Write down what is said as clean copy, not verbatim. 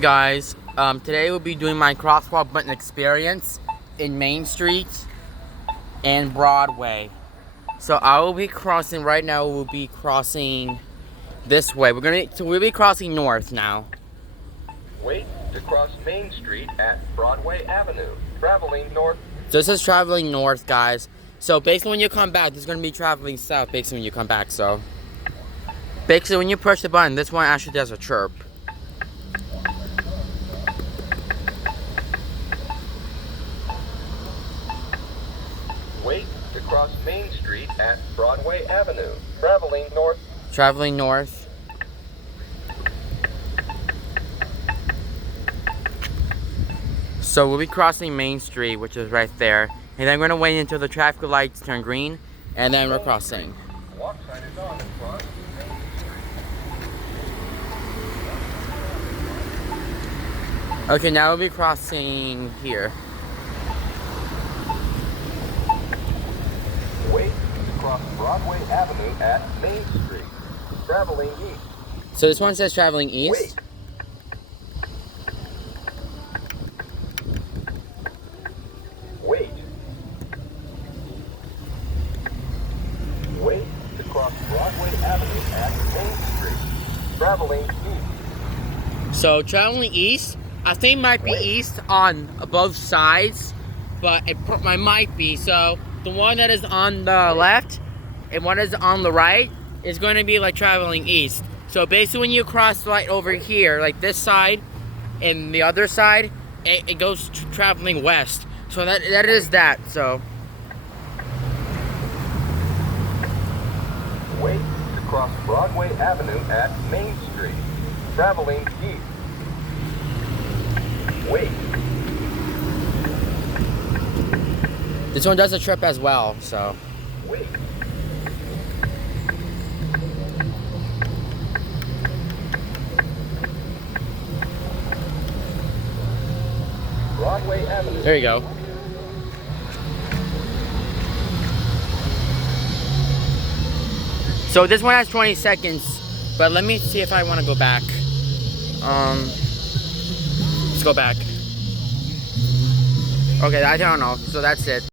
Guys, today we'll be doing my crosswalk button experience in Main Street and Broadway. So I will be crossing right now. We'll be crossing this way. We'll be crossing north now. Wait to cross Main Street at Broadway Avenue, traveling north. So this is traveling north, guys. So basically when you come back, this is going to be traveling south basically when you come back. So basically when you push the button, this one actually does a chirp. Wait to cross Main Street at Broadway Avenue, traveling north. Traveling north. So we'll be crossing Main Street, which is right there. And then we're gonna wait until the traffic lights turn green, and then we're crossing. Walk sign is on across Main Street. Okay, now we'll be crossing here. Wait to cross Broadway Avenue at Main Street, traveling east. So this one says traveling east. Wait. Wait to cross Broadway Avenue at Main Street, traveling east. So traveling east, I think might be east on both sides, but it might be. So the one that is on the left and one is on the right is going to be like traveling east. So basically when you cross right over here, like this side and the other side, it goes traveling west. So that is that. So Wait to cross Broadway Avenue at Main Street, traveling east. Wait. this one does a trip as well. So Wait. Broadway Avenue. there you go. So this one has 20 seconds, but let me see if I want to go back. Let's go back. Okay, I don't know. So that's it.